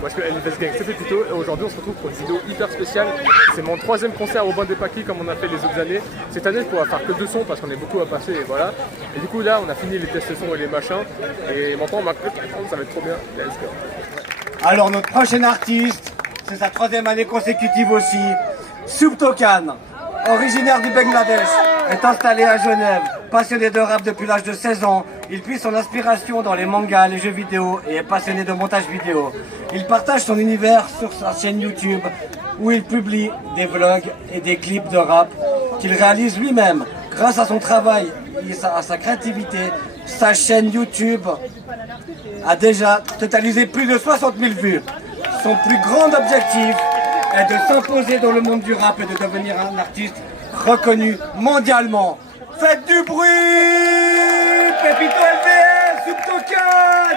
parce que Elvis Gang c'était plus tôt et aujourd'hui on se retrouve pour une vidéo hyper spéciale. C'est mon 3e concert au Bain des Paquis comme on a fait les autres années. Cette année je pourrais faire que 2 sons parce qu'on est beaucoup à passer et voilà. Et du coup là on a fini les tests de son et les machins et maintenant on m'a que ça va être trop bien. Let's go. Alors notre prochain artiste, c'est sa 3e année consécutive aussi, Subtokan, originaire du Bangladesh, est installé à Genève, passionné de rap depuis l'âge de 16 ans. Il puise son inspiration dans les mangas, les jeux vidéo et est passionné de montage vidéo. Il partage son univers sur sa chaîne YouTube où il publie des vlogs et des clips de rap qu'il réalise lui-même. Grâce à son travail et à sa créativité, sa chaîne YouTube a déjà totalisé plus de 60 000 vues. Son plus grand objectif est de s'imposer dans le monde du rap et de devenir un artiste reconnu mondialement. Faites du bruit! Pépito LVS, Subtokan!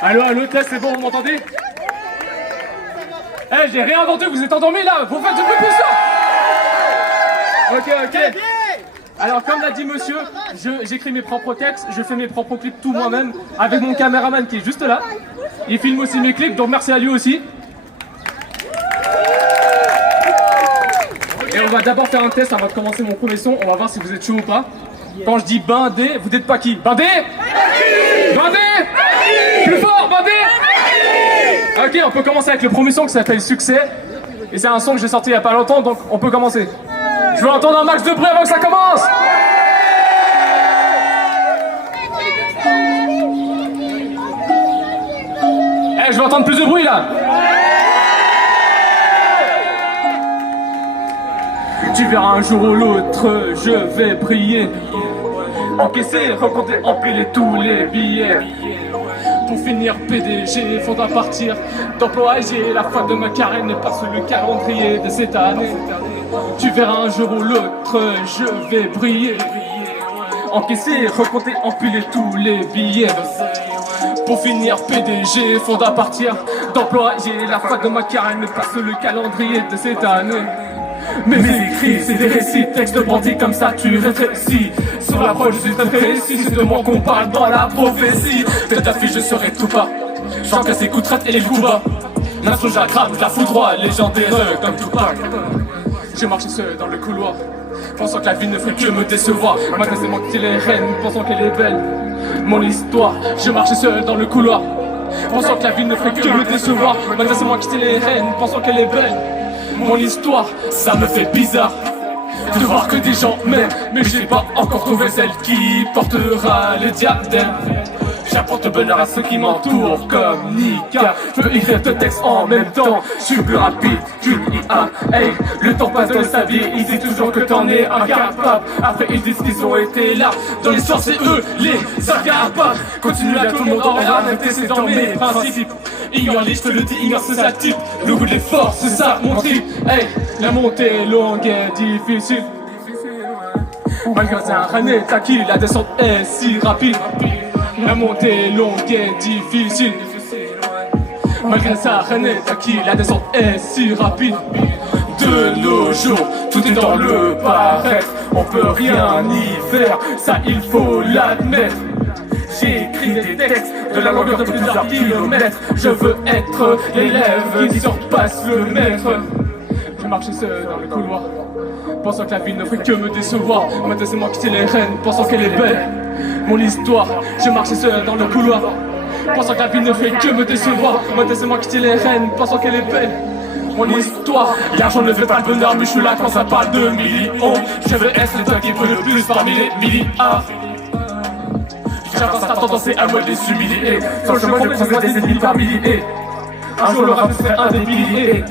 Allô, test, c'est bon, vous m'entendez? Eh, j'ai rien inventé, vous êtes endormis là, vous faites du bruit pour ça! Ok. Alors, comme l'a dit monsieur, j'écris mes propres textes, je fais mes propres clips tout moi-même, avec mon caméraman qui est juste là. Il filme aussi mes clips, donc merci à lui aussi. Et on va d'abord faire un test avant de commencer mon premier son, on va voir si vous êtes chaud ou pas. Quand je dis bindé, vous n'êtes pas qui? Bindé? Bindé? Plus fort, bindé? Ok, on peut commencer avec le premier son qui s'appelle Succès. Et c'est un son que j'ai sorti il y a pas longtemps, donc on peut commencer. Je veux entendre un max de bruit avant que ça commence! Eh, je veux entendre plus de bruit là! Tu verras un jour ou l'autre, je vais briller. Encaisser, recompter, empiler tous les billets. Pour finir PDG, faudra partir d'employé. La fin de ma carrière n'est pas sur le calendrier de cette année. Tu verras un jour ou l'autre, je vais briller. Encaisser, recompter, empiler tous les billets. Pour finir PDG, faudra partir d'employé. La fin de ma carrière n'est pas sur le calendrier de cette année. Mes écrits, c'est des récits, textes de bandits comme ça tu rétrécis. Sur l'approche je suis très précis, c'est de moi qu'on parle dans la prophétie. Tête d'affiche je serai tout bas, j'encaisse les coups de traite et les coups bas. L'instru j'attrape, je la foudroie, légendaire comme Tupac. Je marchais seul dans le couloir, pensant que la vie ne ferait que me décevoir. Maintenant c'est moi qui les rênes, pensant qu'elle est belle, mon histoire. Je marchais seul dans le couloir, pensant que la vie ne ferait que me décevoir. Maintenant c'est moi qui les rênes, pensant qu'elle est belle, mon histoire. Ça me fait bizarre de voir que des gens m'aiment, mais j'ai pas encore trouvé celle qui portera le diadème. J'apporte bonheur à ceux qui m'entourent comme Nika. Je peux écrire deux textes en même temps, je suis plus rapide qu'une IA. Hey, le temps passe dans sa vie, ils disent toujours que t'en es incapable. Après ils disent qu'ils ont été là, dans l'histoire c'est eux les incapables. Continue à tout le monde en rame, c'est dans mes principes. Ignore les, je te le dis, ignore ce sale type. Le goût de l'effort, c'est ça mon trip. Hey, la montée est longue et difficile. Malgré un état qui la descente est si rapide. La montée est longue et difficile. Malgré ça, rien n'est acquis, la descente est si rapide. De nos jours, tout est dans le paraître. On peut rien y faire, ça il faut l'admettre. J'ai écrit des textes de la longueur de plusieurs kilomètres. Je veux être l'élève qui surpasse le maître. Je marchais seul dans le couloir, pensant que la vie ne ferait que me décevoir. Maintenant c'est moi qui tiens les rênes, pensant qu'elle est belle, mon histoire. Je marchais seul dans le couloir, pensant que la vie ne fait que me décevoir. Maintenant c'est moi qui tiens les rênes, pensant qu'elle est belle, mon histoire. L'argent ne fait pas le bonheur, mais je suis là quand ça parle de millions. Je veux être l'état qui brûle le plus parmi les milliards. Chacun sa tendance est à moi de les humilier. Sans le chemin je croiserai des ennemis par milliers. Un jour le rap serait un des piliers.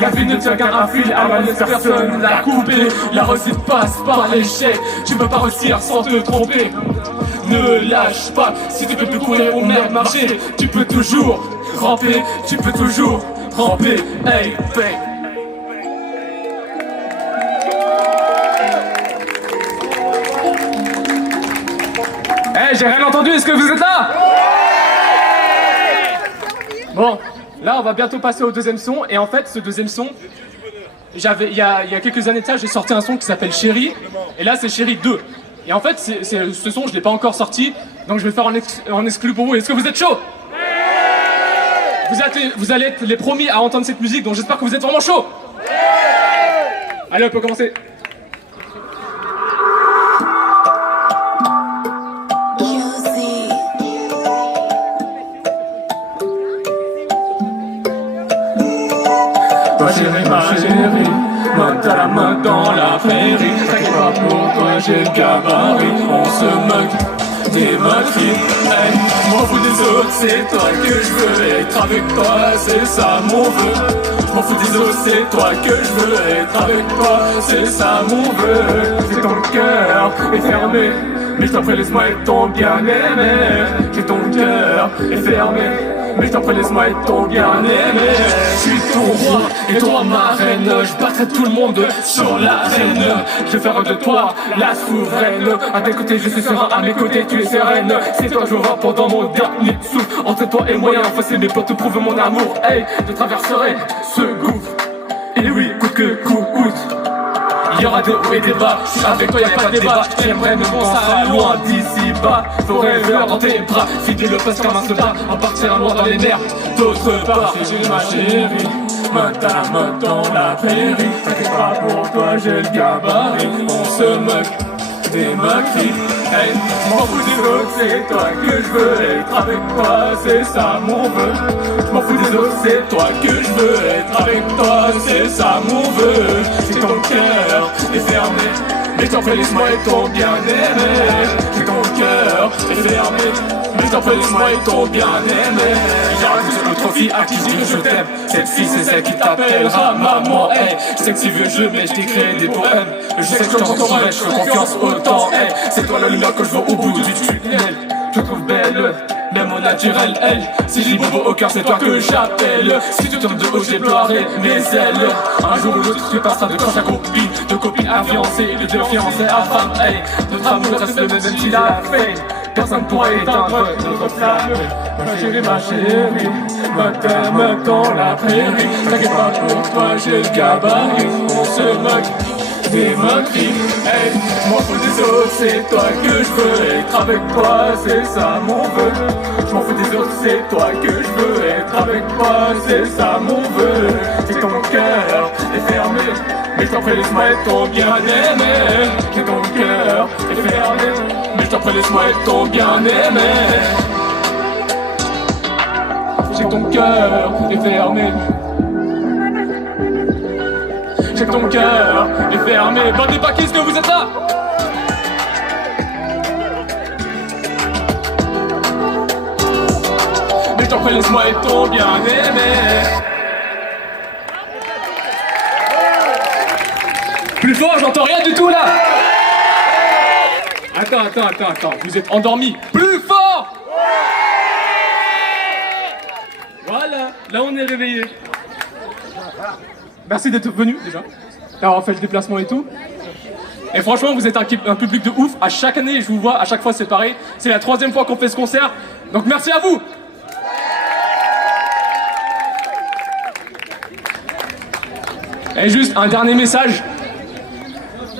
La vie ne tient qu'à un fil, à la personne l'a coupé. La réussite passe par l'échec, tu peux pas réussir sans te tromper. Ne lâche pas, si tu peux plus courir ou même marcher, tu peux toujours ramper, tu peux toujours ramper. Hey, hey. Hey, j'ai rien entendu, est-ce que vous êtes là? Bon, là on va bientôt passer au deuxième son, et en fait ce deuxième son, il y a quelques années de ça, j'ai sorti un son qui s'appelle Chéri, et là c'est Chéri 2. Et en fait ce son je l'ai pas encore sorti, donc je vais le faire en exclu pour vous. Est-ce que vous êtes chaud? vous allez être les premiers à entendre cette musique, donc j'espère que vous êtes vraiment chauds. Allez, on peut commencer. Toi chérie, ma chérie, main à la main dans la prairie. T'inquiète pas pour toi, j'ai le gabarit. On se moque des moqueries. Hey, m'en fous des autres, c'est toi que je veux être avec toi, c'est ça mon vœu. M'en fous des autres, c'est toi que je veux être avec toi, c'est ça mon vœu. J'ai ton cœur est fermé, mais je t'en prie laisse-moi être ton bien-aimé. J'ai ton cœur est fermé, mais je t'en prie laisse-moi être ton bien-aimé. Je suis ton roi et toi ma reine, je battrai tout le monde sur l'arène. Je vais faire de toi la souveraine. À tes côtés je suis serein, à mes côtés tu es sereine. C'est toi que je vois pendant mon dernier souffle. Entre toi et moi y'a un fossé, mais pour te prouver mon amour, hey, je traverserai ce gouffre. Et oui, coûte que coûte, il y aura des hauts et des bas, je suis avec toi, y'a pas de débat. J'aimerais me penser loin d'ici bas, forever dans tes bras, fidèle passe comme un soldat, en partir loin dans les mers. D'autre part, j'ai ma chérie, main à la main dans la prairie. T'inquiète pas pour toi, j'ai le gabarit. On se moque des moqueries. Hey, m'en fous des autres, c'est toi que je veux être avec toi, c'est ça mon vœu. M'en fous des autres, c'est toi que je veux être avec toi, c'est ça mon vœu. J'ai ton cœur est fermé, mais t'en fais laisse-moi être ton bien-aimé. J'ai ton cœur est fermé, mais t'en fais laisse-moi être ton bien-aimé. J'arrête sur l'autre fille à qui je dis que je t'aime. Cette fille c'est celle qui t'appellera maman. Hey, je sais que c'est vieux jeu mais je t'ai créé des poèmes. Je sais que je t'entendrai, je fais confiance autant. Hey, c'est toi la lumière que je vois au bout du tunnel. Je te trouve belle, même au naturel, elle. Si j'ai bobo au cœur, c'est toi que j'appelle. Si tu tombes de haut, j'ai pleuré mes ailes. Un jour ou l'autre, tu passeras de crush à copine, de copine à fiancée, de fiancée à femme. Hey, notre amour reste le même s'il a fait. Personne pourra éteindre notre flamme. Ma chérie, matin dans la prairie. T'inquiète pas pour toi, j'ai le gabarit. On se moque des moqueries. Hey, m'en fous des autres, c'est toi que je veux être avec toi, c'est ça mon vœu. Je m'en fous des autres, c'est toi que je veux être avec toi, c'est ça mon vœu. J'ai ton cœur est fermé, mais je t'en prie laisse-moi être ton bien-aimé. J'ai ton cœur est fermé, mais je t'en prie laisse-moi être ton bien-aimé. J'ai ton cœur est fermé, j'ai ton cœur est fermé. Bande des paquets, est-ce que vous êtes là? Mais je t'en prie, laisse-moi être ton bien-aimé. Plus fort, j'entends rien du tout là. Attends, vous êtes endormis. Plus fort. Voilà, là on est réveillés. Merci d'être venu déjà, d'avoir fait le déplacement et tout. Et franchement, vous êtes un public de ouf. À chaque année, je vous vois, à chaque fois c'est pareil. C'est la 3e fois qu'on fait ce concert. Donc merci à vous. Et juste un dernier message.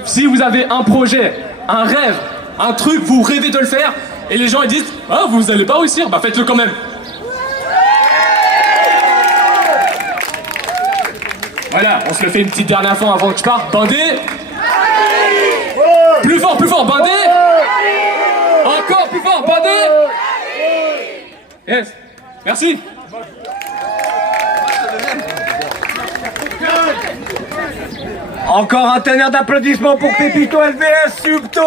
Si vous avez un projet, un rêve, un truc, vous rêvez de le faire, et les gens ils disent « Ah, vous allez pas réussir », bah faites-le quand même. Voilà, on se le fait une petite dernière fois avant que je parte. Bandé. Plus fort, bandé. Encore plus fort, bandé. Yes, merci. Encore un tonnerre d'applaudissements pour Pépito LVS Subto.